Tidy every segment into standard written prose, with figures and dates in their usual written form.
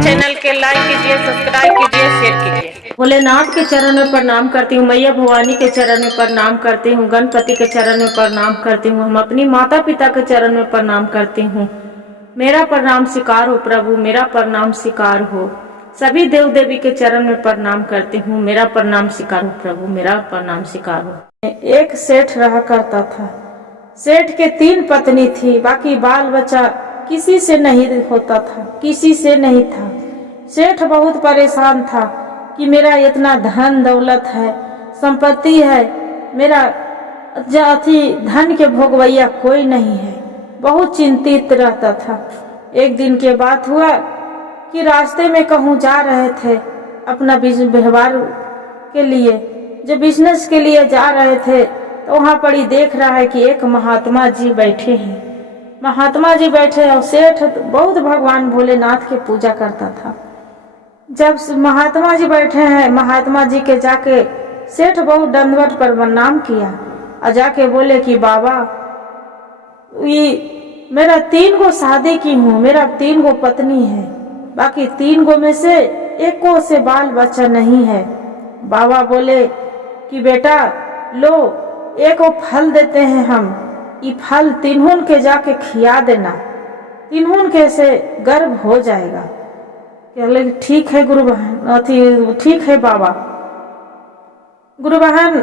Channel के like कीजिए, subscribe कीजिए, शेयर कीजिए। भोलेनाथ के चरण में प्रणाम करती हूँ, मैया भवानी के चरण में प्रणाम करती हूँ, गणपति के चरण में प्रणाम करती हूँ, हम अपनी माता पिता के चरण में प्रणाम करती हूँ। मेरा प्रणाम स्वीकार हो प्रभु, मेरा प्रणाम स्वीकार हो। सभी देव देवी के चरण में प्रणाम करती हूँ, मेरा प्रणाम स्वीकार हो प्रभु, मेरा प्रणाम स्वीकार हो। एक सेठ रहा करता था। सेठ के 3 पत्नी थी, बाकी बाल बच्चा किसी से नहीं होता था, किसी से नहीं था। सेठ बहुत परेशान था कि मेरा इतना धन दौलत है, संपत्ति है, मेरा जाति धन के भोगवैया कोई नहीं है। बहुत चिंतित रहता था। एक दिन के बात हुआ कि रास्ते में कहूँ जा रहे थे अपना व्यवहार के लिए, जो बिजनेस के लिए जा रहे थे, तो वहाँ पर ही देख रहा है कि एक महात्मा जी बैठे हैं। महात्मा जी बैठे और सेठ बहुत भगवान भोलेनाथ की पूजा करता था। जब महात्मा जी बैठे हैं, महात्मा जी के जाके सेठ बहुत दंडवत पर प्रणाम किया और जाके बोले कि बाबा, ये मेरा 3 गो शादी की हूँ, मेरा 3 गो पत्नी है, बाकी 3 गो में से एक को से बाल बच्चा नहीं है। बाबा बोले कि बेटा लो, एक फल देते हैं हम, ये फल तीनों के जाके खिया देना, तीनों के से गर्भ हो जाएगा। कहले ठीक है गुरु बहन, ठीक है बाबा। गुरु बहन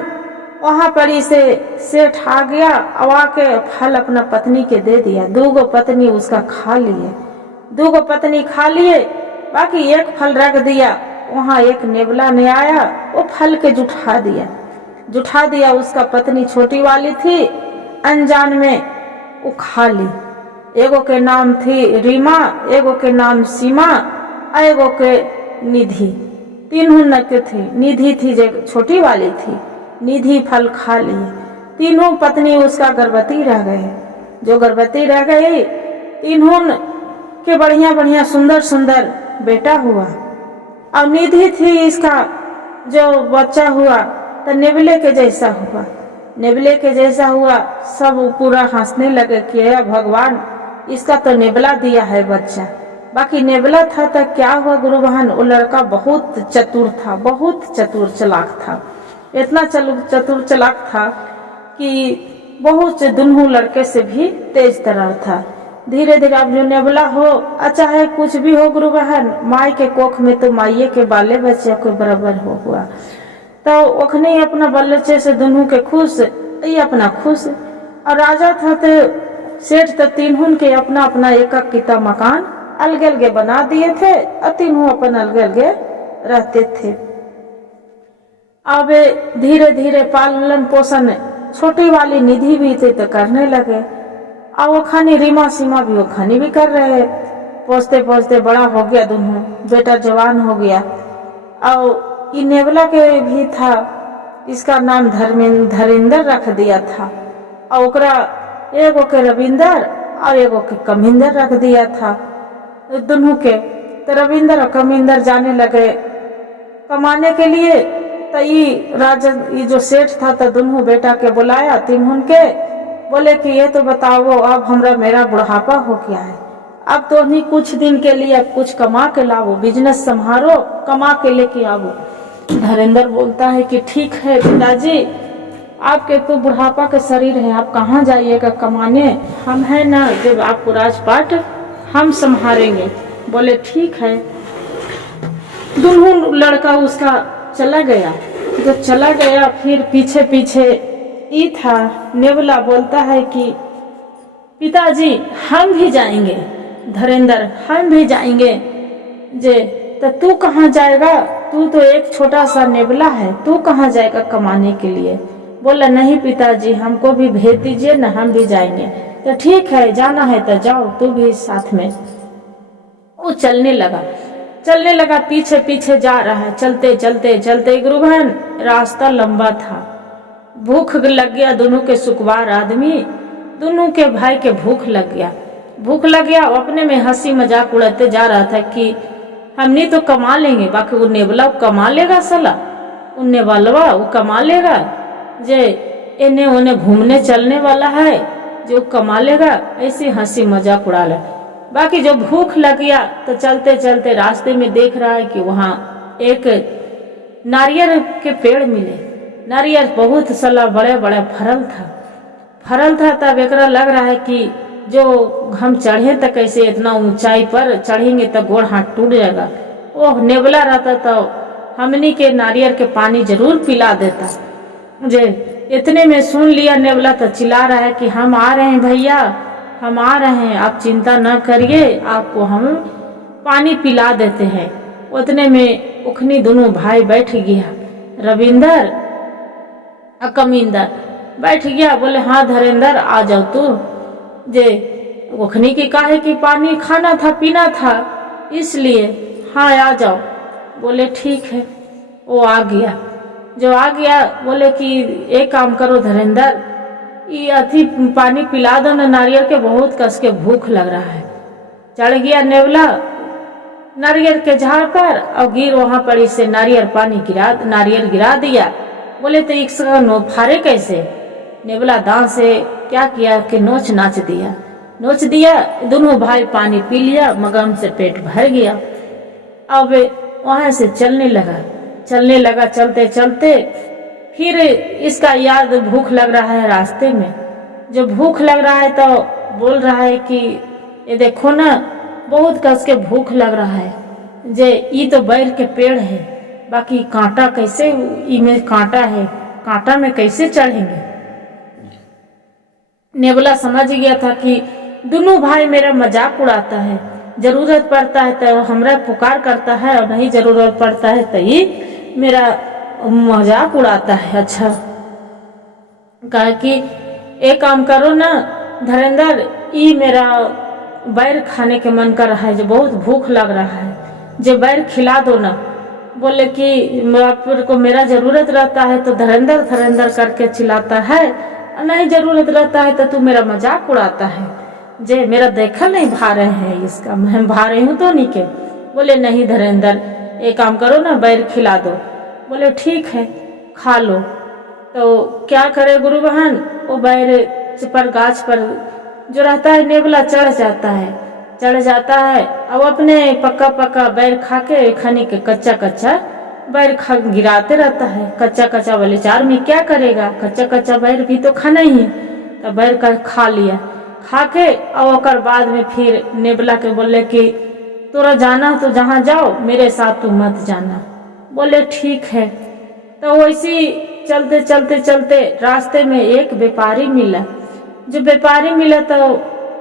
वहां पर इसे सेठ आ गया, अवा के फल अपना पत्नी के दे दिया। 2 गो पत्नी उसका खा लिए, 2 गो पत्नी खा लिए, बाकी एक फल रख दिया। वहां एक नेबला ने आया, वो फल के जुठा दिया। उसका पत्नी छोटी वाली थी, अनजान में वो खा ली। एगो के नाम थी रीमा, एगो के नाम सीमा, एगो के निधि। 3 के थी। निधि थी जो छोटी वाली थी, निधि फल खा लिए। 3 पत्नी उसका गर्भवती रह गए। जो गर्भवती रह गई, 3 के बढ़िया बढ़िया सुंदर सुंदर बेटा हुआ। और निधि थी इसका जो बच्चा हुआ तो नेबले के जैसा हुआ। नेबले के जैसा हुआ, सब पूरा हंसने लगे कि हे भगवान, इसका तो नेबला दिया है बच्चा। बाकी नेबला था तो क्या हुआ गुरु बहन, वो लड़का बहुत चतुर था, बहुत चतुर चालाक था। इतना चतुर चालाक था कि बहुत से दोनों लड़के से भी तेज तर्रार था। धीरे धीरे अब जो नेबला हो, अच्छा है कुछ भी हो गुरु बहन, माई के कोख में तो माइये के बाले बच्चे के बराबर हो हुआ। तो ओखने अपना बल्चे से दोनों के खुश, ये अपना खुश। और राजा था तो सेठ तो 3 के अपना अपना एक किता मकान अलगे अलगे बना दिए थे और 3 अपन अलगे अलगे रहते थे। अब धीरे धीरे पालन पोषण छोटी वाली निधि भी थे तो करने लगे, और वो खानी रीमा सीमा भी वो खानी भी कर रहे। पोसते पोसते बड़ा हो गया, दोनों बेटा जवान हो गया। और ये नेबला के भी था, इसका नाम धर्मेंद्र रख दिया था। और ओकरा एगो के रविंदर और एगो के कमिंदर रख दिया था। दोनों के तो रविंदर और कमिंदर जाने लगे कमाने के लिए। तो ये जो सेठ था तो दोनों बेटा के बुलाया, 3 के बोले कि ये तो बताओ, अब मेरा बुढ़ापा हो गया है, अब तो नहीं कुछ दिन के लिए अब कुछ कमा के लाओ, बिजनेस संभालो, कमा के लेके आओ। धरेंद्र बोलता है कि ठीक है पिताजी, आपके तो बुढ़ापा का शरीर है, आप कहाँ जाइएगा कमाने, हम है ना, जब आपको राजपाट हम संभालेंगे। बोले ठीक है। दोनों लड़का उसका चला गया। जब चला गया फिर पीछे पीछे ये था, नेबला बोलता है कि पिताजी हम भी जाएंगे, धरेंद्र हम भी जाएंगे। जे तो तू कहाँ जाएगा, तू तो एक छोटा सा नेबला है, तू कहाँ जाएगा कमाने के लिए। बोला नहीं पिताजी, हमको भी भेज दीजिए ना, हम भी जाएंगे। तो ठीक है, जाना है तो जाओ, तू भी साथ में। वो चलने लगा, पीछे पीछे जा रहा है। चलते चलते चलते गुरु बहन, रास्ता लंबा था, भूख लग गया दोनों के सुकवार आदमी, दोनों के भाई के भूख लग गया। वो अपने में हंसी मजाक उड़ाते जा रहा था कि हमने तो कमा लेंगे, बाकी वो नेबला कमा लेगा, साला वो नेबलवा वो कमा लेगा, जे इन्हें उन्हें घूमने चलने वाला है जो कमा लेगा। ऐसी हंसी मजाक उड़ा ले। बाकी जो भूख लग गया तो चलते चलते रास्ते में देख रहा है कि वहाँ एक नारियल के पेड़ मिले। नारियल बहुत साला बड़े बड़े फरल था। तब एकरा लग रहा है कि जो हम चढ़े तक कैसे इतना ऊंचाई पर चढ़ेंगे तो गोड़ हाथ टूट जाएगा। ओह, नेवला रहता तो हमनी के नारियल के पानी जरूर पिला देता। मुझे इतने में सुन लिया नेवला तो चिल्ला रहा है कि हम आ रहे हैं भैया, हम आ रहे हैं, आप चिंता न करिए, आपको हम पानी पिला देते हैं। उतने में उखनी दोनों भाई बैठ गया, रविंदर और कमिंदर बैठ गया। बोले हाँ धरेंद्र आ जाओ तू। जे उखनी की काहे कि पानी खाना था पीना था इसलिए, हाँ आ जाओ। बोले ठीक है। वो आ गया। जो आ गया बोले कि एक काम करो धरेंद्र, ये अथी पानी पिला दो ना नारियल के, बहुत कस के भूख लग रहा है। चढ़ गया नेवला नारियल के झाड़ पर और गिर वहां पर इससे नारियल गिरा दिया। बोले तो इसका फारे कैसे? नेवला दांत से क्या किया कि नोच दिया। दोनों भाई पानी पी लिया, मगम से पेट भर गया। अब वहां से चलने लगा चलते चलते फिर इसका याद भूख लग रहा है रास्ते में। जो भूख लग रहा है तो बोल रहा है कि ये देखो ना, बहुत कस के भूख लग रहा है। जे ये तो बैर के पेड़ है, बाकी कांटा कैसे, इमें कांटा है, कांटा में कैसे चढ़ेंगे? नेवला समझ गया था कि दोनों भाई मेरा मजाक उड़ाता है, जरूरत पड़ता है तो हमरा पुकार करता है और नहीं जरूरत पड़ता है तो ये मेरा मजाक उड़ाता है। अच्छा, कहा कि एक काम करो ना धरेंद्र, ये मेरा बैर खाने के मन कर रहा है, जो बहुत भूख लग रहा है, जो बैर खिला दो ना। बोले कि को मेरा जरूरत रहता है तो धरेंद्र करके चिल्लाता है, और नहीं जरूरत रहता है तो तू मेरा मजाक उड़ाता है। जे मेरा देखा नहीं भा रहे हैं इसका, मैं भा रही हूँ तो नहीं के। बोले नहीं धरेंद्र, एक काम करो ना बैर खिला दो। बोले ठीक है खा लो। तो क्या करे गुरु बहन, वो बैर पर गाछ पर जो रहता है नेवला चढ़ जाता है अब अपने पक्का बैर खा के खाने के कच्चा बैर खा गिराते रहता है। कच्चा वाले चार में क्या करेगा, कच्चा बैर भी तो खाना ही है। तो बैर का खा लिया, खा के और बाद में फिर नेवला के बोले कि तोरा जाना तो जहाँ जाओ, मेरे साथ तू मत जाना। बोले ठीक है। तो वैसे चलते रास्ते में एक व्यापारी मिला। जो व्यापारी मिला तो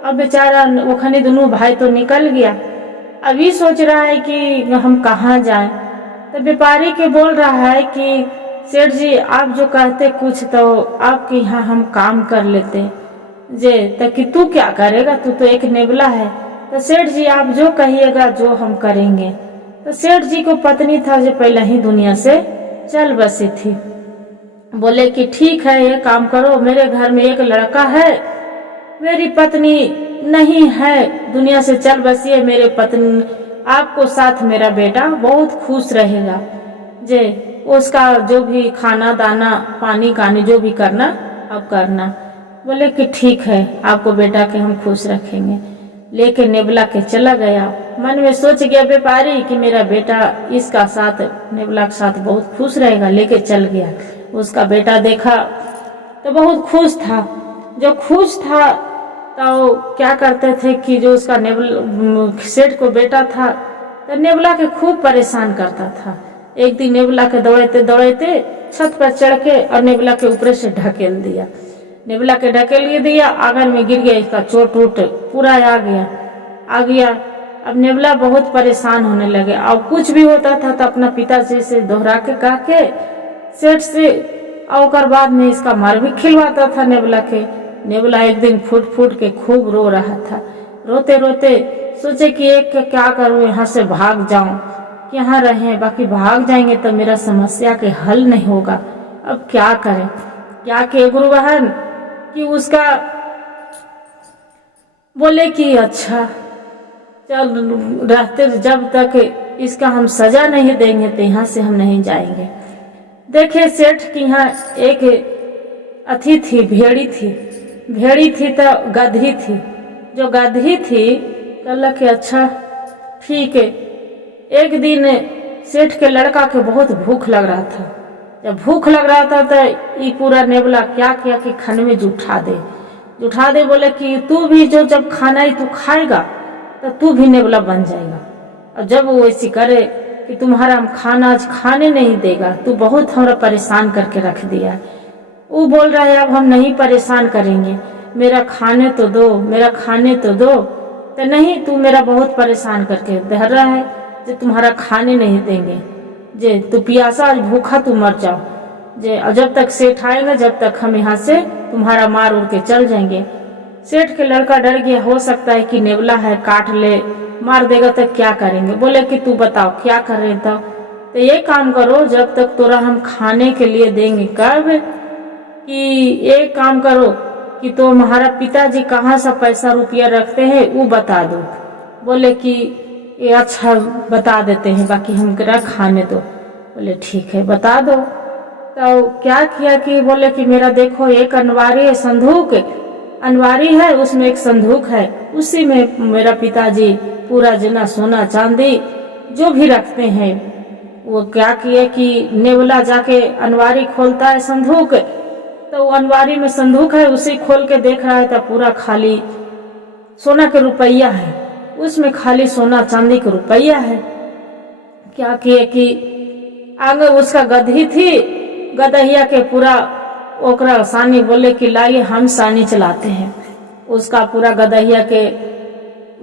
अब बेचारा वो खने दोनों भाई तो निकल गया। अभी सोच रहा है कि हम कहाँ जाएं। तो व्यापारी के बोल रहा है कि सेठ जी आप जो कहते कुछ तो आपके यहाँ हम काम कर लेते जे, तो कि तू क्या करेगा, तू तो एक नेवला है। तो सेठ जी आप जो कहिएगा जो हम करेंगे। तो सेठ जी को पत्नी था जो पहले ही दुनिया से चल बसी थी। बोले कि ठीक है, ये काम करो, मेरे घर में एक लड़का है, मेरी पत्नी नहीं है, दुनिया से चल बसी है। मेरे पत्नी आपको साथ मेरा बेटा बहुत खुश रहेगा। जे उसका जो भी खाना दाना पानी कानी जो भी करना अब करना। बोले कि ठीक है, आपको बेटा के हम खुश रखेंगे। लेके नेवला के चला गया। मन में सोच गया व्यापारी कि मेरा बेटा इसका साथ नेवला के साथ बहुत खुश रहेगा। लेके चल गया। उसका बेटा देखा तो बहुत खुश था। जो खुश था तो क्या करते थे कि जो उसका सेठ को बेटा था तो नेवला के खूब परेशान करता था। एक दिन नेवला के दौड़ते छत पर चढ़ के और नेवला के ऊपर से ढकेल दिया। नेवला के ढकेल दिया, आंगन में गिर गया। इसका चोट वोट पूरा आ गया। अब नेवला बहुत परेशान होने लगे। अब कुछ भी होता था तो अपना पिताजी से दोहरा के कह के सेठ से और बाद में इसका मार भी खिलवाता था नेवला के। नेवला एक दिन फूट के खूब रो रहा था। रोते रोते सोचे कि एक क्या करूं, यहाँ से भाग जाऊं, यहाँ रहे, बाकी भाग जाएंगे तो मेरा समस्या के हल नहीं होगा। अब क्या करें? क्या के गुरु बहन कि उसका बोले कि अच्छा चल रहते, जब तक इसका हम सजा नहीं देंगे तो यहाँ से हम नहीं जाएंगे। देखे सेठ की यहाँ एक अथी थी, भेड़ी थी तो गधी थी। जो गधी थी कहला कि अच्छा ठीक है। एक दिन सेठ के लड़का के बहुत भूख लग रहा था। जब भूख लग रहा था तो ये पूरा नेवला क्या किया कि खन में जुठा दे बोले कि तू भी जो जब खाना ही तू खाएगा तो तू भी नेवला बन जाएगा। और जब वो ऐसी करे कि तुम्हारा हम खाना आज खाने नहीं देगा, तू बहुत हमरा परेशान करके रख दिया। वो बोल रहा है अब हम नहीं परेशान करेंगे, मेरा खाने तो दो। तो नहीं, तू मेरा बहुत परेशान करके धर रहा है जो तुम्हारा खाने नहीं देंगे, जे तू प्यासा आज भूखा तू मर जाओ, जे जब तक सेठ आएगा जब तक हम यहाँ से तुम्हारा मार उड़ के चल जाएंगे। सेठ के लड़का डर गया, हो सकता है कि नेवला है काट ले मार देगा तो क्या करेंगे। बोले कि तू बताओ क्या कर रहे तब। तो ये काम करो, जब तक तोरा हम खाने के लिए देंगे, कब कि एक काम करो कि तुम्हारा पिताजी कहाँ से पैसा रुपया रखते हैं वो बता दो। बोले कि ये अच्छा बता देते हैं, बाकी हम खाने दो। बोले ठीक है बता दो। तो क्या किया कि बोले कि मेरा देखो एक अनवारी है, उसमें एक संदूक है, उसी में मेरा पिताजी पूरा जना सोना चांदी जो भी रखते हैं। वो क्या किया कि नेवला जाके अनवारी खोलता है संदूक, तो अनवारी में संदूक है, उसे खोल के देख रहा है तो पूरा खाली सोना के रुपया है, उसमें खाली सोना चांदी के रुपया है। क्या किए कि आगे उसका गधी थी, गदहिया के पूरा ओकरा सानी बोले कि लाइए हम सानी चलाते हैं। उसका पूरा गदहिया के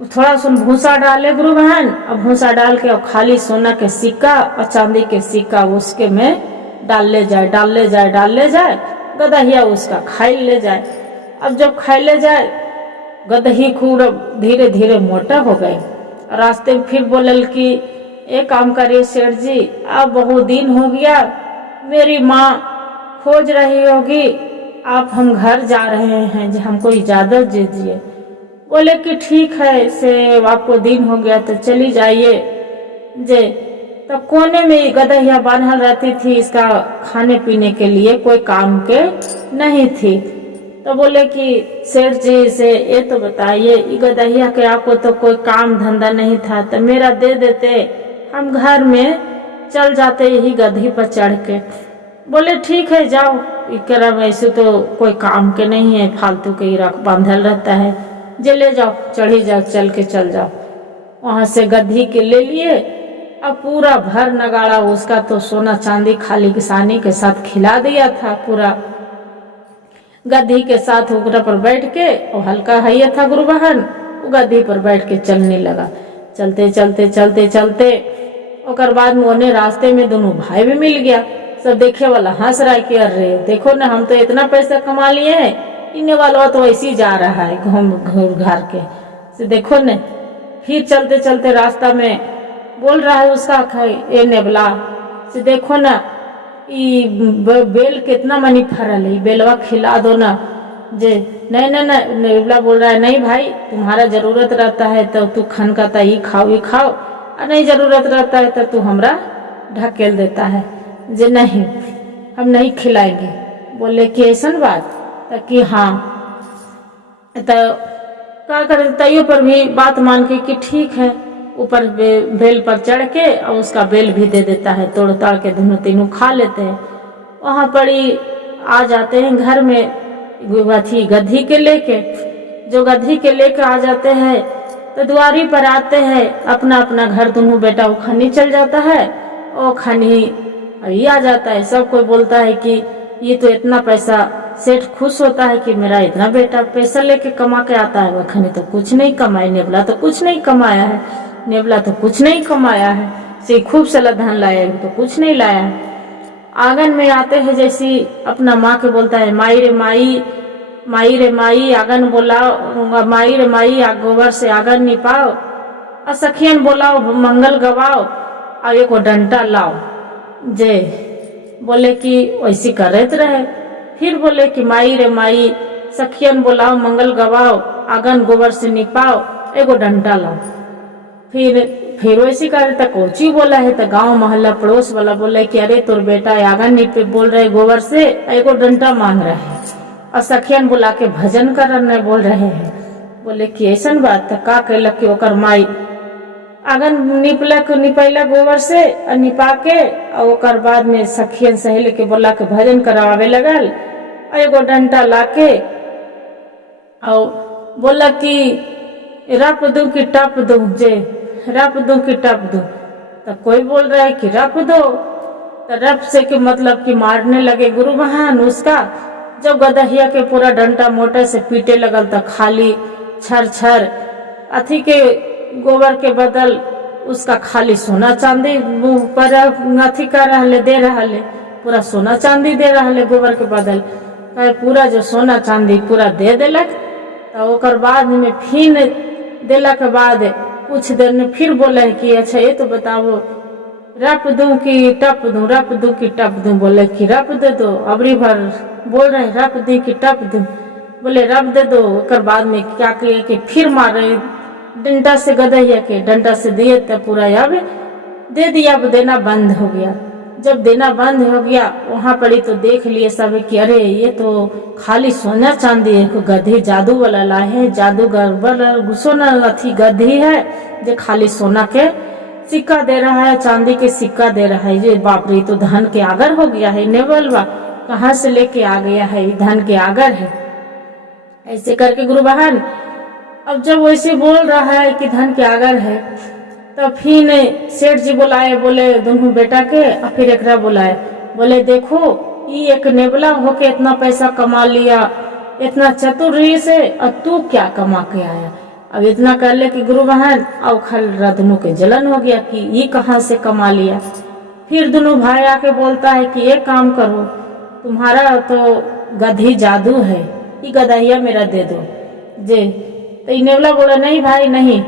थोड़ा सुन भूसा डाले गुरु बहन, और भूसा डाल के और खाली सोना के सिक्का और चांदी के सिक्का उसके में डाल ले जाए, गदहिया उसका खाई ले जाए। अब जब खाई ले जाए गदही खूब धीरे धीरे मोटा हो गए। रास्ते में फिर बोलल कि एक काम करिए सेठ जी, अब बहुत दिन हो गया, मेरी माँ खोज रही होगी, आप हम घर जा रहे हैं, जो हमको इजाजत दीजिए। बोले कि ठीक है, से आपको दिन हो गया तो चली जाइए। जे तब कोने में गदहिया बांधल रहती थी, इसका खाने पीने के लिए कोई काम के नहीं थी। तो बोले कि सेठ जी से ये तो बताइए, गदहिया के आपको तो कोई काम धंधा नहीं था, तो मेरा दे देते, हम घर में चल जाते यही गधी पर चढ़ के। बोले ठीक है जाओ, इकरा वैसे तो कोई काम के नहीं है, फालतू के ही बांधल रहता है, जे ले जाओ, चढ़ी जाओ, चल जाओ। वहां से गधी के ले लिए, अब पूरा भर नगाड़ा उसका तो सोना चांदी खाली किसानी के साथ खिला दिया था। पूरा गधी के साथ उगरा पर बैठ के, और हल्का हैया था गुरु बहन, वो गधी पर बैठ के चलने लगा। चलते और बाद में उन्हें रास्ते में दोनों भाई भी मिल गया। सब देखे वाला हंस रहा है कि अरे देखो ना, हम तो इतना पैसा कमा लिए हैं, इन्हें वाला तो ऐसे ही जा रहा है घूम घार के, से देखो न। फिर चलते रास्ता में बोल रहा है उसका ये नेवला से, देखो ना ये बेल कितना मनी फरल है, बेलवा खिला दो ना। जे नहीं, नेवला बोल रहा है नहीं भाई, तुम्हारा जरूरत रहता है तो तू खन का ही खाओ, और नहीं जरूरत रहता है तो तू हमरा ढकेल देता है, जे नहीं हम नहीं खिलाएंगे। बोले कि ऐसा बात, तो कि हाँ, तो क्या करे, तैयो पर भी बात मान के कि ठीक है, ऊपर बेल पर चढ़ के और उसका बेल भी दे देता है, तोड़ ताड़ के दोनों तीनों खा लेते हैं। वहां पर ही आ जाते हैं घर में गधी के लेके। जो गधी के लेके आ जाते हैं तो द्वारी पर आते हैं, अपना अपना घर दोनों बेटा उखानी चल जाता है, और खानी अभी आ जाता है। सब कोई बोलता है कि ये तो इतना पैसा, सेठ खुश होता है कि मेरा इतना बेटा पैसा लेके कमा के आता है, वखनी तो कुछ नहीं कमाए, नेवला तो कुछ नहीं कमाया है, से खूब सारा धन लाया तो कुछ नहीं लाया है। आंगन में आते हैं, जैसी अपना माँ के बोलता है माई रे माई आंगन बोलाओ, माई रे माई गोबर से आंगन निपाओ, और सखियन बोलाओ मंगल गवाओ, और एक डंटा लाओ। जे बोले कि वैसी करते रहे। फिर बोले कि माई रे माई सखियन बोलाओ मंगल गवाओ, आंगन गोबर से निपाओ, एगो डंटा लाओ। फिर वैसी करे तो कोची बोला है, तो गांव मोहल्ला पड़ोस वाला बोला कि अरे तोर बेटा आंगन निपे बोल रहे गोबर से, एगो डंटा मांग रहे हैं, और सखियन बुला के भजन करने बोल रहे हैं। बोले कि ऐसन बात था का कैलक कि ओकर माई आंगन निपैलक गोबर से और निपा के और ओकर बाद में सखियन सहेली के बोला के भजन करावे लगल और एगो डंटा लाके और बोला कि रप दूं कि टप दूं, जे रप दूं कि टप दूं। तो कोई बोल रहा है कि रप दो, तो रप से के मतलब कि मारने लगे गुरु महान उसका। जब गदहिया के पूरा डंटा मोटर से पीटे लगल तो खाली छर छर अथी के गोबर के बदल उसका खाली सोना चांदी पर अथी कर रहले दे रहले, पूरा सोना चांदी दे रहले गोबर के बदल। पूरा जो सोना चांदी पूरा दे देलक। तो ओकर बाद में फिर देला के बाद कुछ देर में फिर बोले कि अच्छा ये तो बताओ रप दूं कि टप दूं, रप दूं कि टप दूं। बोले कि रप दे दो। अबरी भर बोल रहे रप दी कि टप दूं, बोले रप दे दो। ओकर बाद में क्या किए कि फिर मारे डंडा से गदहिया के डंडा से दिए तो पूरा अब दे दिया, अब देना बंद हो गया। जब देना बंद हो गया वहां पड़ी तो देख लिए सब कि अरे ये तो खाली सोना चांदी है, गधी जादू वाला लाए है, जादूगर सोना अथी गधी है जो खाली सोना के सिक्का दे रहा है, चांदी के सिक्का दे रहा है। ये बाप रे तो धन के आगर हो गया है, नेवलवा कहाँ से लेके आ गया है, धन के आगर है। ऐसे करके गुरु बहन अब जब वैसे बोल रहा है कि धन के आगर है, तो फिर सेठ जी बुलाए, बोले दोनों बेटा के और फिर एकरा बुलाए, बोले देखो ये एक नेवला होके इतना पैसा कमा लिया, इतना चतुर से, और तू क्या कमा के आया। अब इतना कर ले कि गुरु बहन और खल दोनों के जलन हो गया कि ये कहाँ से कमा लिया। फिर दोनों भाई आके बोलता है कि एक काम करो, तुम्हारा तो गधी जादू है, ये गदहिया मेरा दे दो जे। तो ये नेवला बोला नहीं भाई नहीं,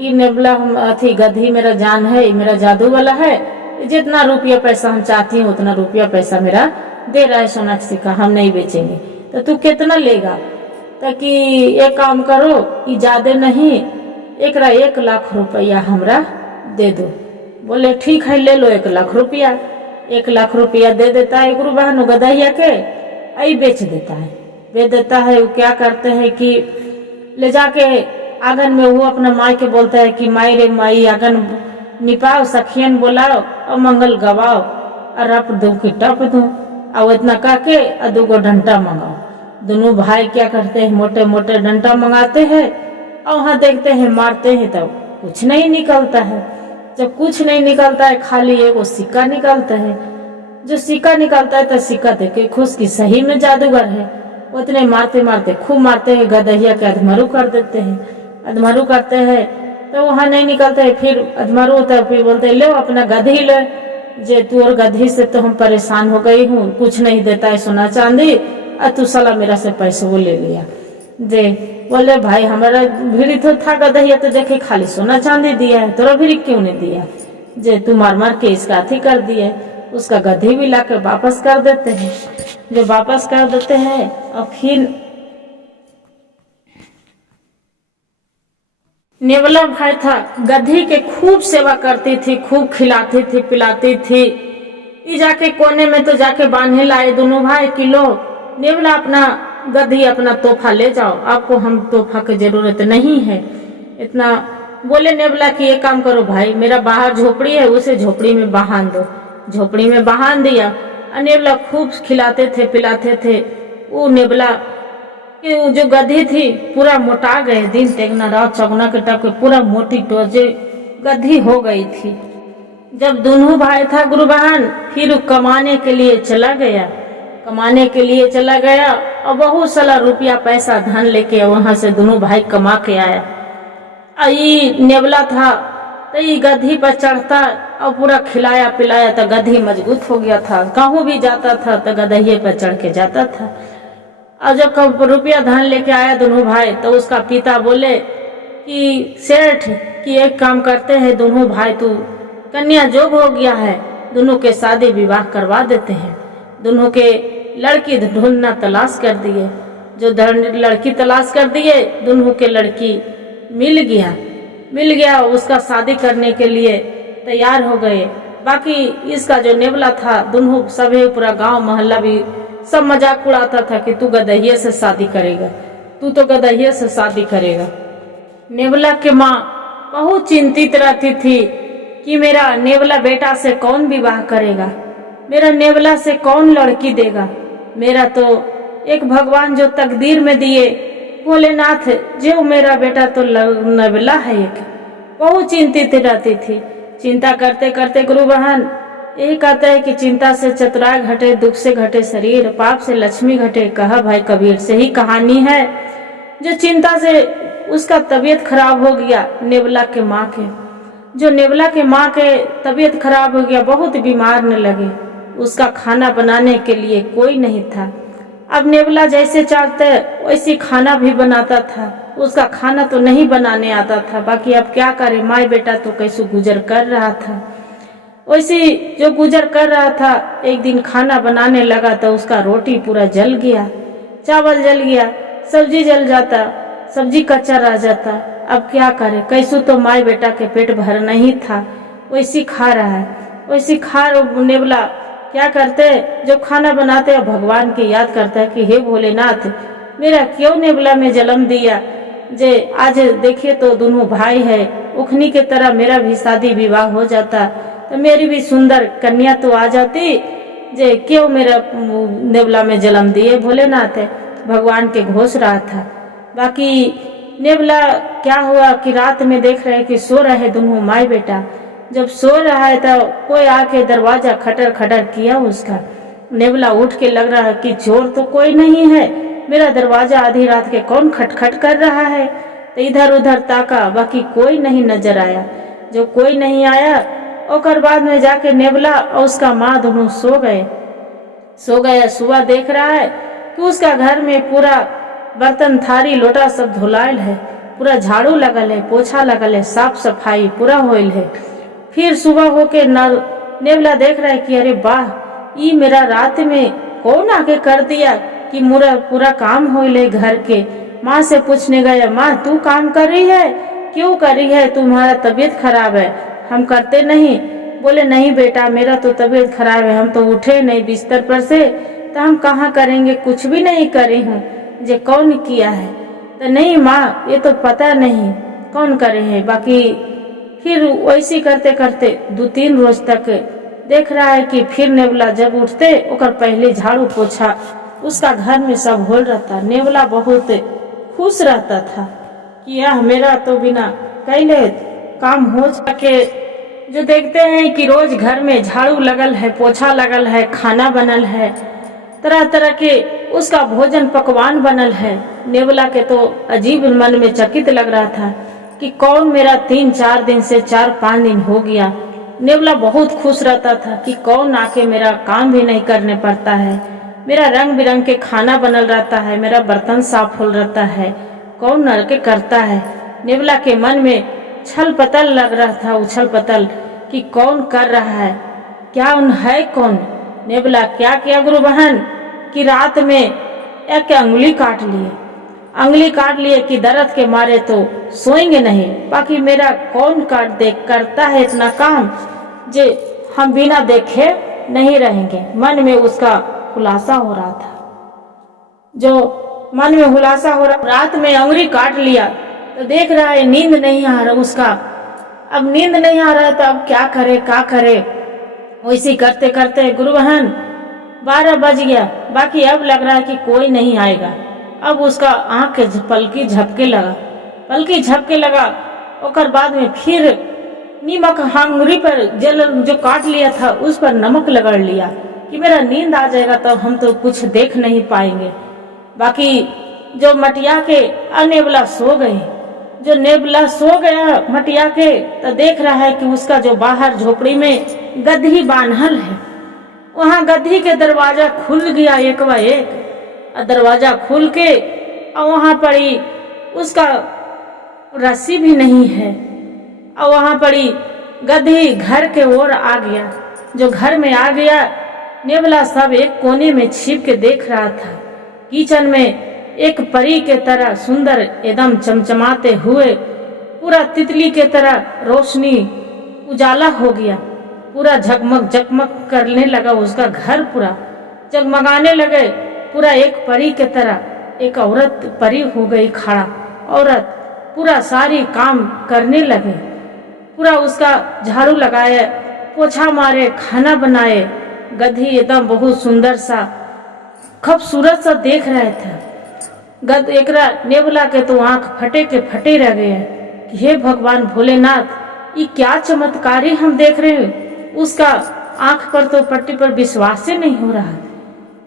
ये नेवला हम अथी गधी मेरा जान है, मेरा जादू वाला है, जितना रुपया पैसा हम चाहती हूँ उतना रुपया पैसा मेरा दे रहा है सोना का सिक्का, हम नहीं बेचेंगे। तो तू कितना लेगा। ताकि एक काम करो कि ज्यादा नहीं, एकरा 1 लाख रुपया हमरा दे दो। बोले ठीक है ले लो 1 लाख रुपया। 1 लाख रुपया दे देता है गुरु बहन गदहिया के, आई बेच देता है। बेच देता है वो क्या करते हैं कि ले जाके आंगन में वो अपना माई के बोलता है कि माई रे माई आंगन निपाओ, सखियन बुलाओ और मंगल गवाओ और रप दूं कि टप दूं। और इतना करके और 2 डंटा मंगाओ। दोनों भाई क्या करते हैं मोटे मोटे डंटा मंगाते हैं और वहां देखते हैं मारते हैं तब कुछ नहीं निकलता है। जब कुछ नहीं निकलता है खाली एगो सिक्का निकलता है। जो सिक्का निकलता है तो सिक्का देखे खुश की सही में जादूगर है। उतने मारते मारते खूब मारते हैं, गदहिया के अधमरू कर देते हैं। अधमरू करते हैं तो वहां नहीं निकलते है, फिर अधमरू होता है, फिर बोलते लो अपना गधी ले, जे तू और गधी से तो हम परेशान हो गई हूँ, कुछ नहीं देता है सोना चांदी, और तू साला मेरा से पैसे वो ले लिया। जे बोले भाई हमारा भीड़ तो था गदहिया, तो देखे खाली सोना चांदी दिया है, तोरा भीड़ क्यों नहीं दिया। जे तू मार मार के इसका अथी कर दिए। उसका गधी भी ला के वापस कर देते हैं। जो वापस कर देते हैं और फिर नेवला भाई था गधी के खूब सेवा करती थी, खूब खिलाती थी पिलाती थी। ये जाके कोने में तो जाके बांधे लाए दोनों भाई कि लो नेवला अपना गधी अपना तोहफा ले जाओ, आपको हम तोहफा की जरूरत नहीं है। इतना बोले नेवला कि एक काम करो भाई, मेरा बाहर झोपड़ी है उसे झोपड़ी में बहान दो। झोपड़ी में बहान दिया। नेवला खूब खिलाते थे पिलाते थे। वो नेवला कि जो गधी थी पूरा मोटा गए, दिन तेगना रात चौगना के टप के पूरा मोटी टोजे गधी हो गई थी। जब दोनों भाई था गुरु बहन फिर कमाने के लिए चला गया। कमाने के लिए चला गया और बहुत सारा रुपया पैसा धन लेके वहां से दोनों भाई कमा के आया। ये नेवला था तो ये गधी पर चढ़ता और पूरा खिलाया पिलाया तो गधी मजबूत हो गया था। कहूँ भी जाता था तो गदहिए पर चढ़ के जाता था। और जब कब रुपया धन लेके आया दोनों भाई तो उसका पिता बोले कि सेठ कि एक काम करते हैं दोनों भाई, तू कन्या जोग हो गया है, दोनों के शादी विवाह करवा देते हैं। दोनों के लड़की ढूंढना तलाश कर दिए। जो लड़की तलाश कर दिए दोनों के लड़की मिल गया उसका शादी करने के लिए तैयार हो गए। बाकी इसका जो नेवला था दोनों सभी पूरा गांव मोहल्ला भी सब मजाक उड़ाता था कि तू गदहिये से शादी करेगा, तू तो गदहिये से शादी करेगा। नेवला की माँ बहुत चिंतित रहती थी कि मेरा नेवला बेटा से कौन विवाह करेगा, मेरा नेवला से कौन लड़की देगा। मेरा तो एक भगवान जो तकदीर में दिए भोलेनाथ, जो मेरा बेटा तो नेवला है एक। बहुत चिंतित रहती थी। चिंता करते करते गुरु बहन यही कहते हैं कि चिंता से चतुराई घटे, दुख से घटे शरीर, पाप से लक्ष्मी घटे, कहा भाई कबीर। से ही कहानी है जो चिंता से उसका तबीयत खराब हो गया, नेवला के माँ के। जो नेवला के माँ के तबीयत खराब हो गया, बहुत बीमार न लगे, उसका खाना बनाने के लिए कोई नहीं था। अब नेवला जैसे चाहते वैसे खाना भी बनाता था, उसका खाना तो नहीं बनाने आता था। बाकी अब क्या करे, माँ बेटा तो कैसे गुजर कर रहा था। वैसे जो गुजर कर रहा था, एक दिन खाना बनाने लगा तो उसका रोटी पूरा जल गया, चावल जल गया, सब्जी जल जाता, सब्जी कच्चा रह जाता। अब क्या करे, कैसू तो माँ बेटा के पेट भर नहीं था, वैसी खा रहा है। वैसी खा नेवला क्या करते, जो खाना बनाते हैं भगवान की याद करता है कि हे भोलेनाथ, मेरा क्यों नेवला में जन्म दिया। जे आज देखिए तो दोनों भाई है, उखनी के तरह मेरा भी शादी विवाह हो जाता तो मेरी भी सुंदर कन्या तो आ जाती। जे क्यों मेरा नेवला में जन्म दिए भोलेनाथ, भगवान के घोष रहा था। बाकी नेवला क्या हुआ कि रात में देख रहे कि सो रहे दोनों माई बेटा। जब सो रहा है तो कोई आके दरवाजा खटर खटर किया उसका। नेवला उठ के लग रहा है कि चोर तो कोई नहीं है, मेरा दरवाजा आधी रात के कौन खटखट कर रहा है। तो इधर उधर ताका, बाकी कोई नहीं नजर आया। जो कोई नहीं आया और बाद में जाके नेवला और उसका माँ दोनों सो गए। सुबह देख रहा है कि उसका घर में पूरा बर्तन थारी लोटा सब धुलायल है, पूरा झाड़ू लगल है, पोछा लगल है, साफ सफाई पूरा होल है। फिर सुबह होके नेवला देख रहा है कि अरे वाह, ये मेरा रात में कौन आके कर दिया कि मेरा पूरा काम होल है घर के। माँ से पूछने गया, माँ तू काम कर रही है, क्यों कर रही है, तुम्हारा तबीयत खराब है, हम करते नहीं। बोले नहीं बेटा, मेरा तो तबीयत खराब है, हम तो उठे नहीं बिस्तर पर से, तो हम कहाँ करेंगे, कुछ भी नहीं करे हूँ। जे कौन किया है, तो नहीं माँ ये तो पता नहीं कौन करे है। बाकी फिर वैसे करते करते 2-3 रोज तक देख रहा है कि फिर नेवला जब उठते ओकर पहले झाड़ू पोछा उसका घर में सब होल रहता। नेवला बहुत खुश रहता था कि यह मेरा तो बिना कैले काम हो सके। जो देखते हैं कि रोज घर में झाड़ू लगल है, पोछा लगल है, खाना बनल है, तरह तरह के उसका भोजन पकवान बनल है। नेवला के तो अजीब मन में चकित लग रहा था कि कौन मेरा 3-4 दिन से 4-5 दिन हो गया। नेवला बहुत खुश रहता था कि कौन आके मेरा काम भी नहीं करने पड़ता है, मेरा रंग बिरंग के खाना बनल रहता है, मेरा बर्तन साफ हो रहता है, कौन नर के करता है। नेवला के मन में छल पतल लग रहा था, उछल पतल कि कौन कर रहा है, क्या उन है कौन। नेवला क्या किया गुरु बहन कि रात में एक अंगुली काट लिए कि दर्द के मारे तो सोएंगे नहीं। बाकी मेरा कौन करता है इतना काम, जे हम बिना देखे नहीं रहेंगे। मन में उसका खुलासा हो रहा था, जो मन में खुलासा हो रहा। रात में अंगुली काट लिया तो देख रहा है नींद नहीं आ रहा उसका। अब नींद नहीं आ रहा तो अब क्या करे। वैसे करते करते गुरु बहन 12 बज गया। बाकी अब लग रहा है कि कोई नहीं आएगा। अब उसका आँख के पलकी झपके लगा और बाद में फिर नीमक अंगुली पर जल जो काट लिया था उस पर नमक लगड़ लिया कि मेरा नींद आ जाएगा तो हम तो कुछ देख नहीं पाएंगे। बाकी जो मटिया के नेवला सो गए। जो नेवला सो गया मटिया के तो देख रहा है कि उसका जो बाहर झोपड़ी में गद्दी बांधल है, वहां गद्दी के दरवाजा खुल गया एक व एक। दरवाजा खुल के और वहां पड़ी उसका रस्सी भी नहीं है और वहां पड़ी गद्दी घर के ओर आ गया। जो घर में आ गया, नेवला सब एक कोने में छिप के देख रहा था। किचन में एक परी के तरह सुंदर एकदम चमचमाते हुए पूरा तितली के तरह रोशनी उजाला हो गया, पूरा झकमक करने लगा। उसका घर पूरा जगमगाने लगे, पूरा एक परी के तरह। एक औरत परी हो गई खड़ा, औरत पूरा सारी काम करने लगे। पूरा उसका झाड़ू लगाए, पोछा मारे, खाना बनाए। गधी एकदम बहुत सुंदर सा खूबसूरत सा देख रहे थे। एकरा नेबुला के तो आंख फटे के फटे रह गए कि हे भगवान भोलेनाथ, ये क्या चमत्कारी हम देख रहे हैं। उसका आंख पर तो पट्टी पर विश्वास से नहीं हो रहा।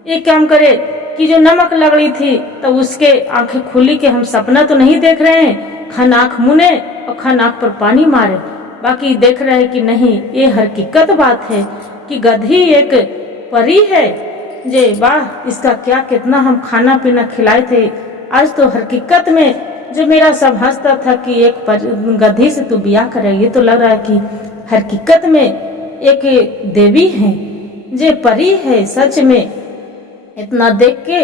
एक काम करे कि जो नमक लग रही थी तो उसके आंखें खुली के हम सपना तो नहीं देख रहे हैं। खन आंख मुने और खन आंख पर पानी मारे, बाकी देख रहे हैं कि नहीं, ये हकीकत बात है कि गधी एक परी है। जे वाह, इसका क्या कितना हम खाना पीना खिलाए थे। आज तो हकीकत में जो मेरा सब हंसता था कि एक गधी से तू ब्याह करे, ये तो लग रहा है कि हकीकत में एक देवी है, जे परी है। सच में इतना देख के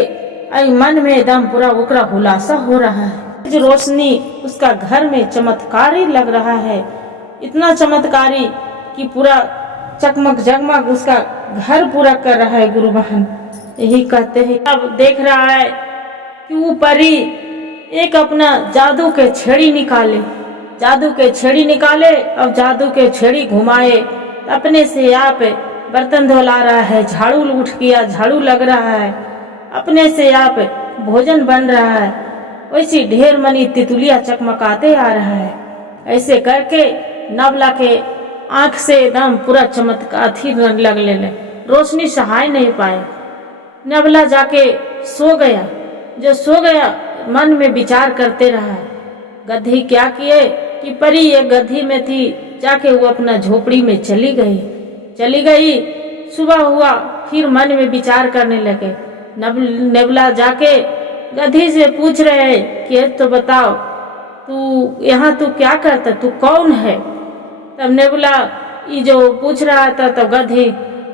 मन में एकदम पूरा ओकरा हुलासा हो रहा है। जो रोशनी उसका घर में चमत्कारी लग रहा है, इतना चमत्कारी कि पूरा चकमक जगमग उसका घर पूरा कर रहा है। गुरु बहन यही कहते हैं। अब देख रहा है कि वो परी एक अपना जादू के छेड़ी निकाले, जादू के छेड़ी निकाले और जादू के छेड़ी घुमाए, अपने से आप बर्तन धुला रहा है, झाड़ू उठ किया, झाड़ू लग रहा है, अपने से आप भोजन बन रहा है। वैसी ढेर मनी तितुलिया चकमकाते आ रहा है। ऐसे करके नवला के आंख से एकदम पूरा चमत्कार लग ले, रोशनी सहाय नहीं पाए। नवला जाके सो गया। जो सो गया मन में विचार करते रहा। गधी क्या किए कि परी एक गधी में थी, जाके वो अपना झोपड़ी में चली गई। सुबह हुआ फिर मन में विचार करने लगे। नेबुला जाके गधी से पूछ रहे कि तो बताओ तू यहाँ तू क्या करता, तू कौन है। तब नेबुला ये जो पूछ रहा था तो गधी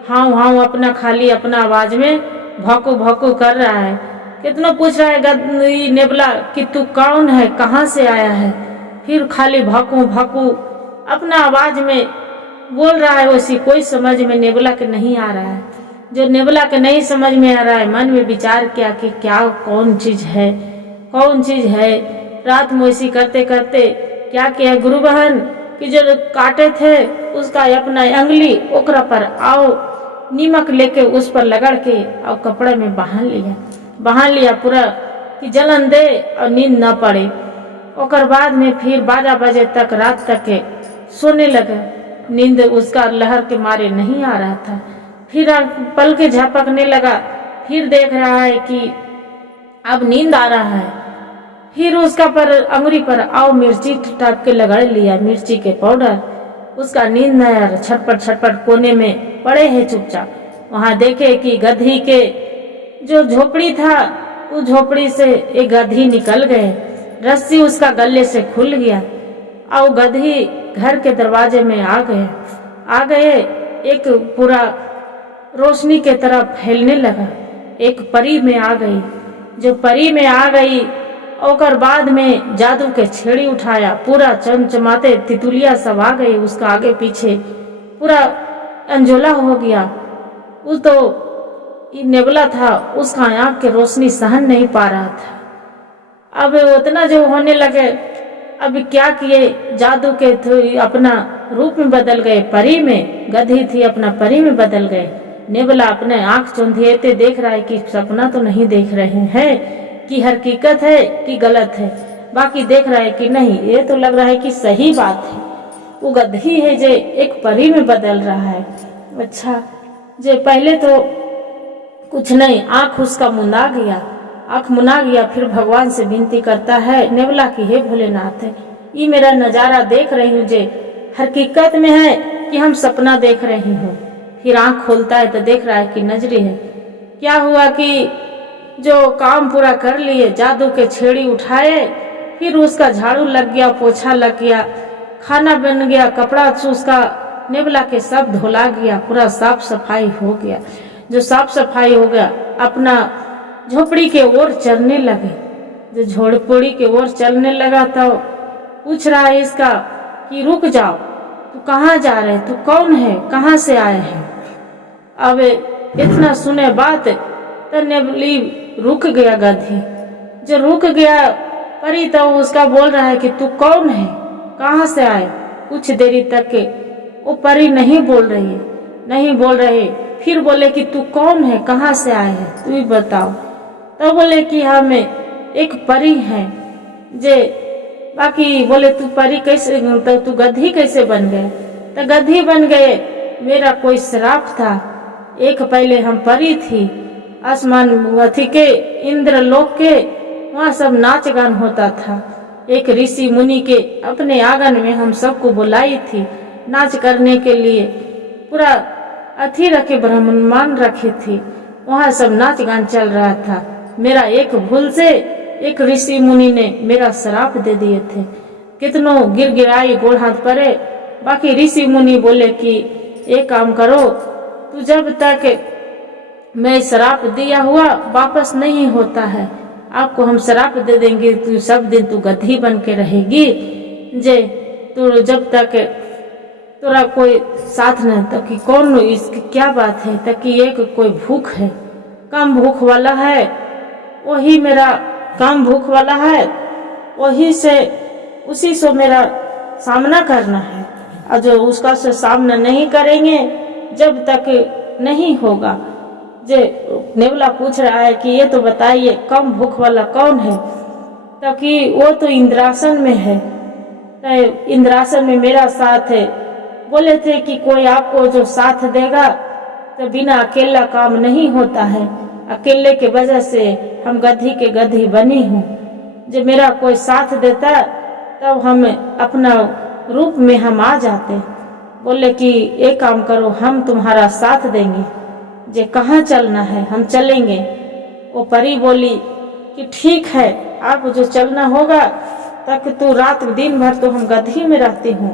हाउ हाउ अपना खाली अपना आवाज में भौंकू भौंकू कर रहा है। कितना पूछ रहा है नेबुला कि तू कौन है, कहाँ से आया है। फिर खाली भौंकू भौंकू अपना आवाज में बोल रहा है। वैसी कोई समझ में नेबुला के नहीं आ रहा है। जो नेबुला के नहीं समझ में आ रहा है, मन में विचार किया कि क्या कौन चीज है। रात में वैसी करते करते क्या किया गुरु बहन कि जो काटे थे उसका अपना अंगली ओकरा पर आओ नीमक लेके उस पर लगड़ के और कपड़े में बांध लिया पूरा कि जलन दे और नींद न पड़े। ओकर बाद में फिर 12 बजे तक रात तक के सोने लगे। नींद उसका लहर के मारे नहीं आ रहा था। फिर पल के झपकने लगा, फिर देख रहा है कि अब नींद आ रहा है। फिर उसका पर अंगुरी पर आओ मिर्ची टाप के लगड़ लिया, मिर्ची के पाउडर। उसका नींद न आया, छटपट कोने में पड़े है चुपचाप। वहां देखे कि गधी के जो झोपड़ी था उस झोपड़ी से एक गधी निकल गए। रस्सी उसका गले से खुल गया और गधी घर के दरवाजे में आ गए। एक पूरा रोशनी के तरफ फैलने लगा। एक परी में आ गई। जो परी में आ गई और बाद में जादू के छेड़ी उठाया, पूरा चमचमाते तितुलिया सब आ गए उसका आगे पीछे, पूरा अंजोला हो गया। उस तो नेबुला था, उसका आंख के रोशनी सहन नहीं पा रहा था। अब उतना जो होने लगे, अब क्या किए, जादू के अपना रूप में बदल गए, परी में। गधी थी अपना परी में बदल गए। नेबुला अपने आंख चौंधिएते देख रहा है कि सपना तो नहीं देख रहे हैं, कि हकीकत है कि गलत है। बाकी देख रहा है कि नहीं, ये तो लग रहा है कि सही बात है। वो गधी है जो एक परी में बदल रहा है। अच्छा, जो पहले तो कुछ नहीं, आंख उसका मुंदा गया। फिर भगवान से विनती करता है नेबुला की हे भोलेनाथ, ये मेरा नजारा देख रही हूँ जे हकीकत में है कि हम सपना देख रही हूँ। फिर आंख खोलता है तो देख रहा है कि नजरी है। क्या हुआ कि जो काम पूरा कर लिए, जादू के छेड़ी उठाए, फिर उसका झाड़ू लग गया, पोछा लग गया, खाना बन गया, कपड़ा उसका नेबुला के सब धुला गया, पूरा साफ सफाई हो गया। जो साफ सफाई हो गया, अपना झोपड़ी के ओर चलने लगे। जो झोपड़ी के ओर चलने लगा तो पूछ रहा है इसका कि रुक जाओ, तू कहाँ जा रहे, तू कौन है, कहाँ से आए हैं। अब इतना सुने बात तो नेबुली रुक गया। गधी जो रुक गया परी तो उसका बोल रहा है कि तू कौन है, कहाँ से आए। कुछ देरी तक के वो परी नहीं बोल रही है, नहीं बोल रहे। फिर बोले कि तू कौन है, कहाँ से आए हैं, तू ही बताओ। तो बोले कि हम एक परी हैं जे। बाकी बोले तू परी कैसे, तो तू गधी कैसे बन गए। तो गधी बन गए, मेरा कोई श्राप था। एक पहले हम परी थी, आसमान अथी के इंद्रलोक के, वहाँ सब नाच गान होता था। एक ऋषि मुनि के अपने आंगन में हम सबको बुलाई थी नाच करने के लिए। पूरा अथी रखे, ब्राह्मण रखे थे, वहाँ सब नाच गान चल रहा था। मेरा एक भूल से एक ऋषि मुनि ने मेरा श्राप दे दिए थे। कितनों गिर गिराई, गोड़ हाथ पड़े। बाकी ऋषि मुनि बोले कि एक काम करो, तू जब तक मैं श्राप दिया हुआ वापस नहीं होता है, आपको हम श्राप दे देंगे, तू सब दिन तू गधी बन के रहेगी जे। तू जब तक तोरा कोई साथ न, तब कि कौन इसकी क्या बात है, तब कि एक कोई भूख है, कम भूख वाला है, वही मेरा कम भूख वाला है, वही से उसी से मेरा सामना करना है। और जो उसका से सामना नहीं करेंगे जब तक नहीं होगा। जे नेवला पूछ रहा है कि ये तो बताइए कम भूख वाला कौन है। तो कि वो तो इंद्रासन में है, तो इंद्रासन में मेरा साथ है। बोले थे कि कोई आपको जो साथ देगा, तो बिना अकेला काम नहीं होता है, अकेले के वजह से हम गधी के गधी बनी हूँ। जब मेरा कोई साथ देता तब हम अपना रूप में हम आ जाते। बोले कि एक काम करो, हम तुम्हारा साथ देंगे, जे कहाँ चलना है हम चलेंगे। वो परी बोली कि ठीक है, आप जो चलना होगा, तक तू रात दिन भर तो हम गधी में रहती हूँ,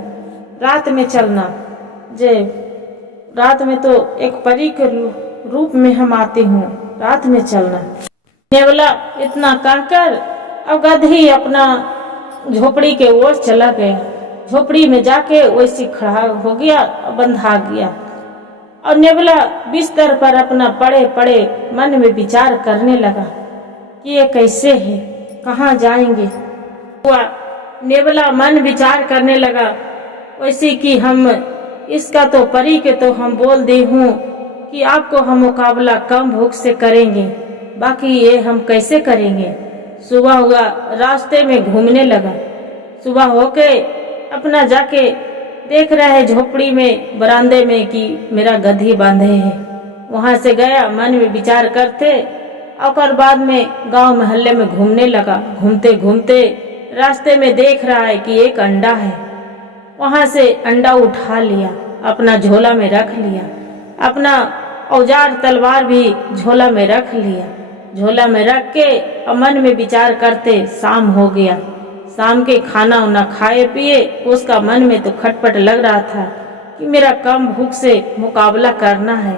रात में चलना। जे रात में तो एक परी के रूप में हम आती हूँ, रात में चलना। नेवला इतना कहकर अब गधी अपना झोपड़ी के ओर चला गया। झोपड़ी में जाके वैसी खड़ा हो गया, बंधा गया। और नेवला बिस्तर पर अपना पड़े पड़े मन में विचार करने लगा कि ये कैसे है, कहाँ जाएंगे। नेवला मन विचार करने लगा वैसे कि हम इसका तो परी के तो हम बोल दी हूँ कि आपको हम मुकाबला कम भूख से करेंगे, बाकी ये हम कैसे करेंगे। सुबह हुआ, रास्ते में घूमने लगा। सुबह होके अपना जाके देख रहा है झोपड़ी में बरामदे में कि मेरा गधी बांधे है। वहां से गया, मन में विचार करते, और बाद में गांव मोहल्ले में घूमने लगा। घूमते घूमते रास्ते में देख रहा है कि एक अंडा है। वहां से अंडा उठा लिया, अपना झोला में रख लिया, अपना औजार तलवार भी झोला में रख लिया। झोला में रख के मन में विचार करते शाम हो गया। शाम के खाना उना खाए पिए, उसका मन में तो खटपट लग रहा था कि मेरा कम भूख से मुकाबला करना है,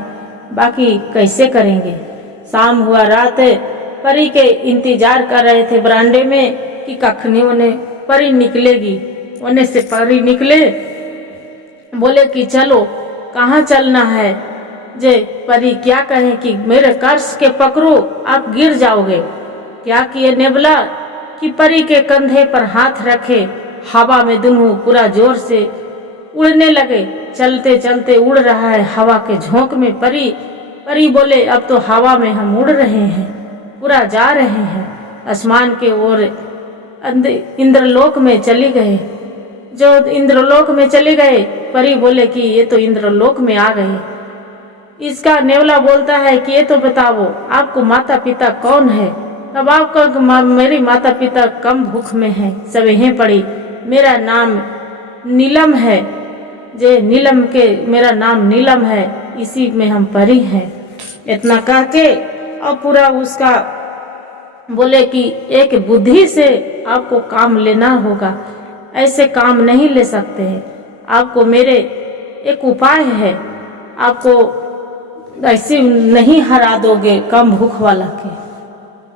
बाकी कैसे करेंगे। शाम हुआ, रात परी के इंतजार कर रहे थे बरामदे में कि कखनी उन्हें परी निकलेगी। उन्हें से परी निकले, बोले कि चलो कहाँ चलना है। जे परी क्या कहे कि मेरे कर्श के पकड़ो, आप गिर जाओगे। क्या किए नेवला कि परी के कंधे पर हाथ रखे, हवा में दोनों पूरा जोर से उड़ने लगे। चलते चलते उड़ रहा है हवा के झोंक में परी बोले अब तो हवा में हम उड़ रहे हैं, पूरा जा रहे हैं आसमान के ओर। इंद्रलोक में चली गए। जो इंद्रलोक में चले गए, परी बोले कि ये तो इंद्रलोक में आ गए। इसका नेवला बोलता है कि ये तो बताओ आपको माता पिता कौन है। तब आपका मेरी माता पिता कम भूख में है, सब यहीं पड़ी। मेरा नाम नीलम है, जे नीलम के मेरा नाम नीलम है, इसी में हम परी हैं। इतना कह के और पूरा उसका बोले कि एक बुद्धि से आपको काम लेना होगा, ऐसे काम नहीं ले सकते हैं। आपको मेरे एक उपाय है, आपको ऐसे नहीं हरा दोगे कम भूख वाला के।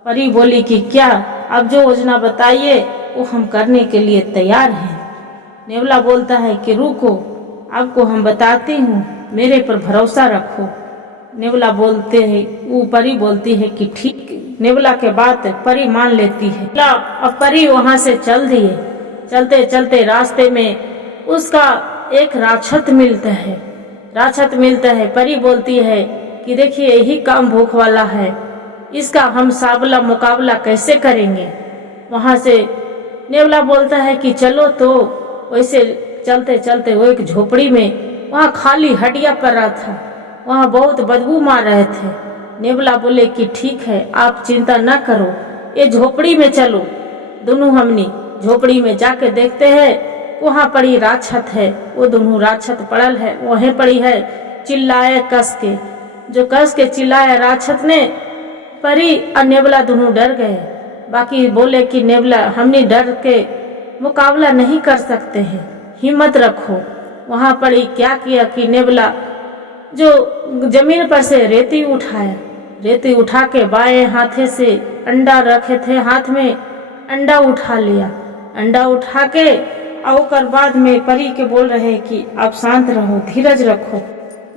परी बोली कि क्या, आप जो योजना बताइए वो हम करने के लिए तैयार हैं। नेवला बोलता है कि रुको, आपको हम बताती हूँ, मेरे पर भरोसा रखो। नेवला बोलते हैं, वो परी बोलती है कि ठीक नेवला के बात परी मान लेती है। अब परी वहां से चल दिए। चलते चलते रास्ते में उसका एक राक्षस मिलता है। परी बोलती है कि देखिए यही काम भूख वाला है, इसका हम साबला मुकाबला कैसे करेंगे। वहां से नेवला बोलता है कि चलो। तो वैसे चलते चलते वो एक झोपड़ी में, वहाँ खाली हड्डियां पर रहा था, वहाँ बहुत बदबू मार रहे थे। नेवला बोले कि ठीक है, आप चिंता न करो, ये झोपड़ी में चलो। दोनों हमनी झोपड़ी में जाके देखते हैं, वहाँ पड़ी राक्षस है। वो दोनों राक्षस पड़ल है, वहीं पड़ी है। चिल्लाए कस के, जो कस के चिल्लाए राक्षस ने, परी और नेवला दोनों डर गए। बाकी बोले कि नेवला हमने डर के मुकाबला नहीं कर सकते हैं, हिम्मत रखो। वहाँ पड़ी क्या किया कि नेवला जो जमीन पर से रेती उठाया, रेती उठा के बाएं हाथे से अंडा रखे थे हाथ में, अंडा उठा लिया। अंडा उठा के और बाद में परी के बोल रहे कि आप शांत रहो, धीरज रखो।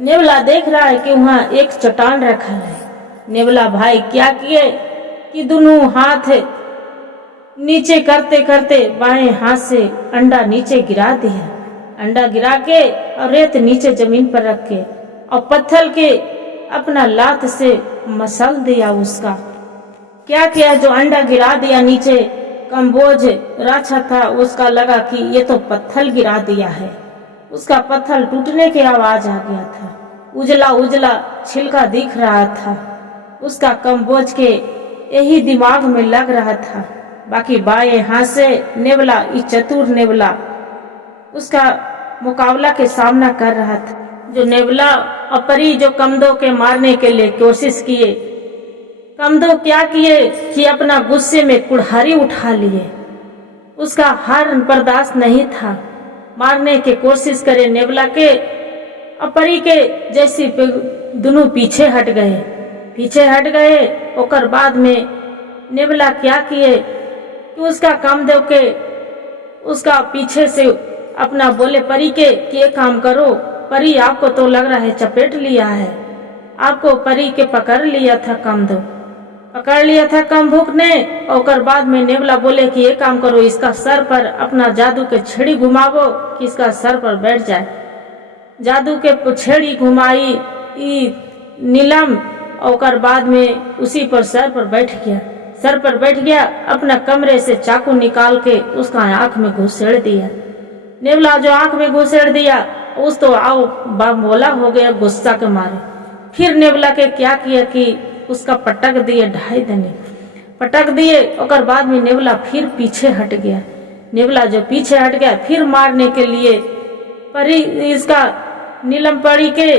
नेवला देख रहा है कि वहाँ एक चट्टान रखा है। नेवला भाई क्या किए कि दोनों हाथ नीचे करते करते बाएं हाथ से अंडा नीचे गिरा दिया। अंडा गिरा के और रेत नीचे जमीन पर रख के और पत्थर के अपना लात से मसल दिया। उसका क्या किया, जो अंडा गिरा दिया नीचे, कम्बोज राक्षस था, उसका लगा कि ये तो पत्थर गिरा दिया है। उसका पत्थर टूटने की आवाज आ गया था, उजला उजला छिलका दिख रहा था। उसका कम्बोज के यही दिमाग में लग रहा था। बाकी बाएं हाथ से नेवला, इस चतुर नेवला उसका मुकाबला के सामना कर रहा था। जो नेवला और परी जो कमदो के मारने के लिए कोशिश किए, कमदो क्या किए कि अपना गुस्से में कुल्हाड़ी उठा लिए। उसका हार बर्दाश्त नहीं था, मारने की कोशिश करे नेवला के और परी के, जैसी दोनों पीछे हट गए। और बाद में नेवला क्या किए कि उसका कामदेव के उसका पीछे से अपना बोले परी के कि ये काम करो। परी आपको तो लग रहा है चपेट लिया है, आपको परी के पकड़ लिया था कामदेव, पकड़ लिया था कमभूख ने। और बाद में नेवला बोले कि ये काम करो, इसका सर पर अपना जादू के छेड़ी घुमावो कि इसका सर पर बैठ जाए। जादू के छेड़ी घुमाई नीलम और बाद में उसी पर सर पर बैठ गया। अपना कमरे से चाकू निकाल के उसका आंख में घुसेड़ दिया। नेवला जो आंख में घुसेड़ दिया, उस तो आओ बामोला हो गया गुस्सा के मारे। फिर नेवला के क्या किया कि उसका पटक दिए, 2.5 दने पटक दिए। और बाद में नेवला फिर पीछे हट गया। नेवला जो पीछे हट गया, फिर मारने के लिए परी इसका नीलम पड़ी के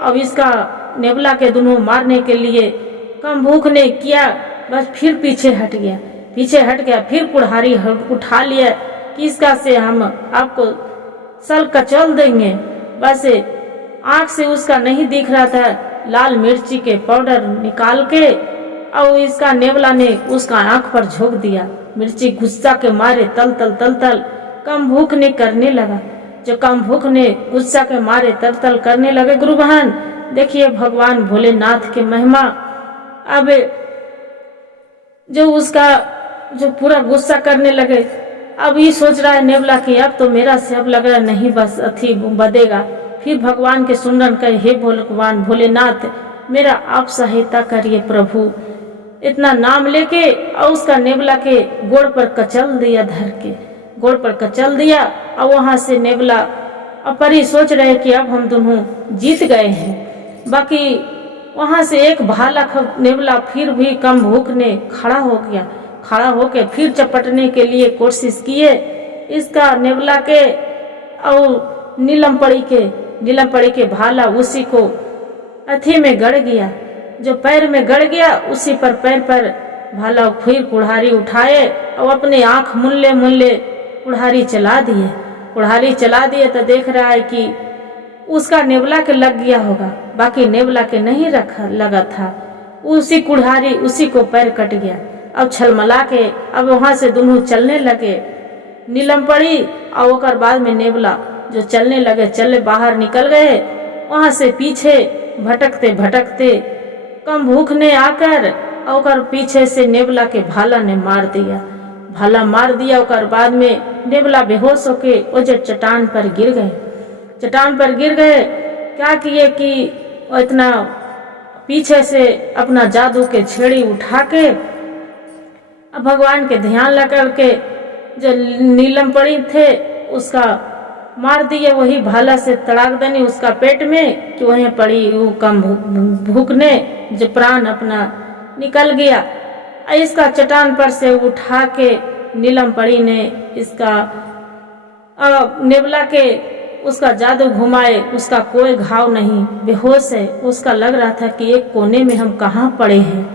अब इसका नेवला के दोनों मारने के लिए कमभूख ने किया, बस फिर पीछे हट गया। फिर कुल्हाड़ी उठा लिया कि इसका से हम आपको सल कचल देंगे। बस आंख से उसका नहीं दिख रहा था, लाल मिर्ची के पाउडर निकाल के और इसका नेवला ने उसका आंख पर झोंक दिया। मिर्ची गुस्सा के मारे तल तल कमभूख ने करने लगा। जो कमभूख ने गुस्सा के मारे तल करने लगे। गुरु बहन देखिए भगवान भोलेनाथ के महिमा। अब जो उसका जो पूरा गुस्सा करने लगे, अब ये सोच रहा है नेवला कि अब तो मेरा से अब लग रहा नहीं, बस अथी बदेगा। फिर भगवान के सुंदर कहे, हे भगवान भोलेनाथ मेरा आप सहायता करिए प्रभु। इतना नाम लेके और उसका नेवला के गोड़ पर कचल दिया, धर के गोड़ पर कचल दिया। और वहां से नेवला और परी सोच रहे कि अब हम दोनों जीत गए हैं। बाकी वहां से एक भाला नेवला फिर भी कमभूख ने खड़ा होके फिर चपटने के लिए कोशिश किए। इसका नेवला के और नीलम पड़ी के भाला उसी को अथी में गड़ गया, जो पैर में गड़ गया उसी पर पैर पर भाला फिर कुल्हाड़ी उठाए और अपने आंख मुल्ले कुल्हाड़ी चला दिए। तो देख रहा है कि उसका नेवला के लग गया होगा, बाकी नेवला के नहीं लगा था। उसी कुल्हाड़ी उसी को पैर कट गया। अब छलमला के अब वहां से दोनों चलने लगे। नीलम पड़ी और बाद में नेवला जो चलने लगे, चले बाहर निकल गए। वहां से पीछे भटकते कमभूख ने आकर और पीछे से नेवला के भाला ने मार दिया। भाला मार दिया और बाद में नेवला बेहोश होके वो जो चट्टान पर गिर गए। चट्टान पर गिर गए, क्या किए कि इतना पीछे से अपना जादू के छेड़ी उठा के अब भगवान के ध्यान लगा के जो नीलम पड़ी थे उसका मार दिए, वही भाला से तड़ाक देनी उसका पेट में कि वहीं पड़ी वो कम भूखने जो प्राण अपना निकल गया। इसका चट्टान पर से उठा के नीलम परी ने इसका नेवला के उसका जादू घुमाए, उसका कोई घाव नहीं, बेहोश है। उसका लग रहा था कि एक कोने में हम कहाँ पड़े हैं।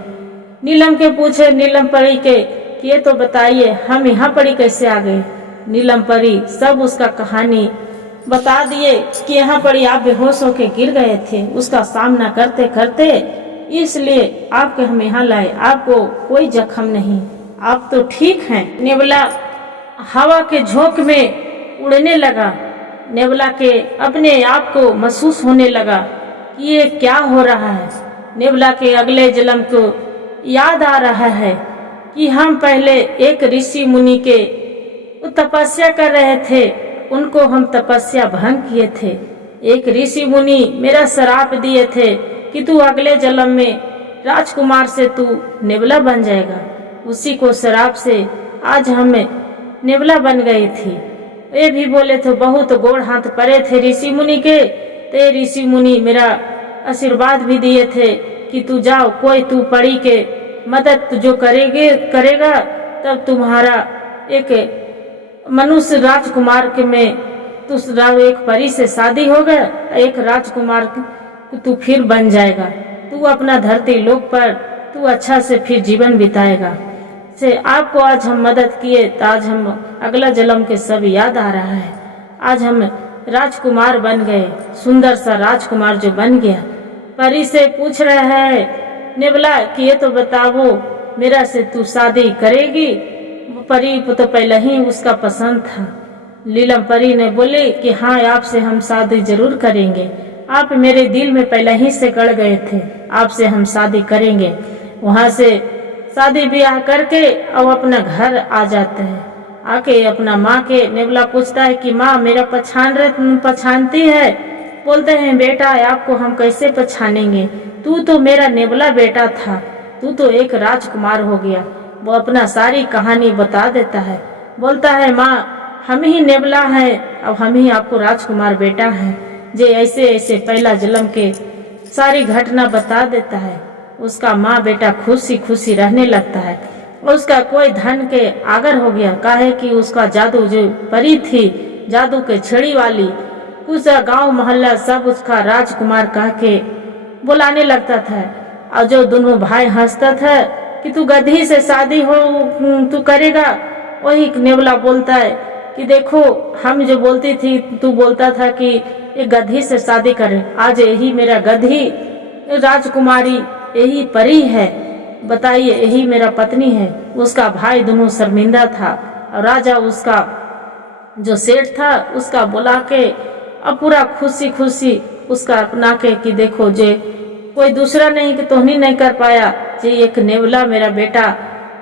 नीलम के पूछे नीलम परी के कि ये तो बताइए हम यहाँ पड़ी कैसे आ गए। नीलम परी सब उसका कहानी बता दिए कि यहाँ पड़ी आप बेहोश होके गिर गए थे, उसका सामना करते करते इसलिए आपके हम यहाँ लाए, आपको कोई जख्म नहीं, आप तो ठीक हैं। नेवला हवा के झोंक में उड़ने लगा। नेवला के अपने आप को महसूस होने लगा कि ये क्या हो रहा है। नेवला के अगले जन्म को याद आ रहा है कि हम पहले एक ऋषि मुनि के तपस्या कर रहे थे, उनको हम तपस्या भंग किए थे। एक ऋषि मुनि मेरा श्राप दिए थे कि तू अगले जन्म में राजकुमार से तू नेवला बन जाएगा। उसी को श्राप से आज हम नेवला बन गई थी। ये भी बोले थे, बहुत गोड़ हाथ पड़े थे ऋषि मुनि के, ते ऋषि मुनि मेरा आशीर्वाद भी दिए थे कि तू जाओ, कोई तू परी के मदद जो करेगा तब तुम्हारा एक मनुष्य राजकुमार के में दूसरा एक परी से शादी होगा, एक राजकुमार तू फिर बन जाएगा। तू अपना धरती लोक पर तू अच्छा से फिर जीवन बिताएगा। से आपको आज हम मदद किए तो आज हम अगला जन्म के सब याद आ रहा है। आज हम राजकुमार बन गए, सुंदर सा राजकुमार जो बन गया। परी से पूछ रहा है नेवला कि ये तो बताओ मेरा से तू शादी करेगी। परी को तो पहले ही उसका पसंद था। नीलम परी ने बोले कि हाँ आपसे हम शादी जरूर करेंगे, आप मेरे दिल में पहले ही से गड़ गए थे, आपसे हम शादी करेंगे। वहां से शादी ब्याह करके अब अपना घर आ जाते हैं। आके अपना माँ के नेवला पूछता है कि माँ मेरा पहचानती है। बोलते हैं बेटा आपको हम कैसे पहचानेंगे, तू तो मेरा नेवला बेटा था, तू तो एक राजकुमार हो गया। वो अपना सारी कहानी बता देता है। बोलता है माँ हम ही नेवला है, अब हम ही आपको राजकुमार बेटा है। जे ऐसे ऐसे पहला जन्म के सारी घटना बता देता है। उसका माँ बेटा खुशी खुशी रहने लगता है। उसका कोई धन के आगर हो गया, काहे कि उसका जादू जो परी थी, जादू के छड़ी वाली, उस गांव मोहल्ला सब उसका राजकुमार कह के बुलाने लगता था। और जो दोनों भाई हंसता था कि तू गधी से शादी हो तू करेगा। वही नेवला बोलता है कि देखो हम जो बोलती थी, तू बोलता था कि ये गधी से शादी करे, आज यही मेरा गधी राजकुमारी यही परी है, बताइए यही मेरा पत्नी है। उसका भाई दोनों शर्मिंदा था और राजा उसका जो सेठ था उसका बुला के अब पूरा खुशी खुशी उसका अपना के कि देखो जे कोई दूसरा नहीं कि तोहनी नहीं कर पाया, जे एक नेवला मेरा बेटा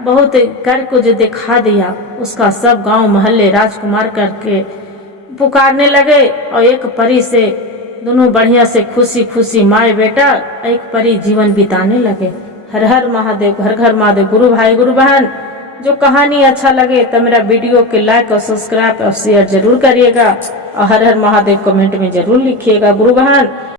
बहुत कर को जो दिखा दिया। उसका सब गांव मोहल्ले राजकुमार करके पुकारने लगे और एक परी से दोनों बढ़िया से खुशी खुशी माए बेटा एक परी जीवन बिताने लगे। हर हर महादेव, घर घर महादेव। गुरु भाई गुरु बहन, जो कहानी अच्छा लगे तो मेरा वीडियो के लाइक और सब्सक्राइब और शेयर जरूर करिएगा और हर हर महादेव कमेंट में जरूर लिखिएगा। गुरु बहन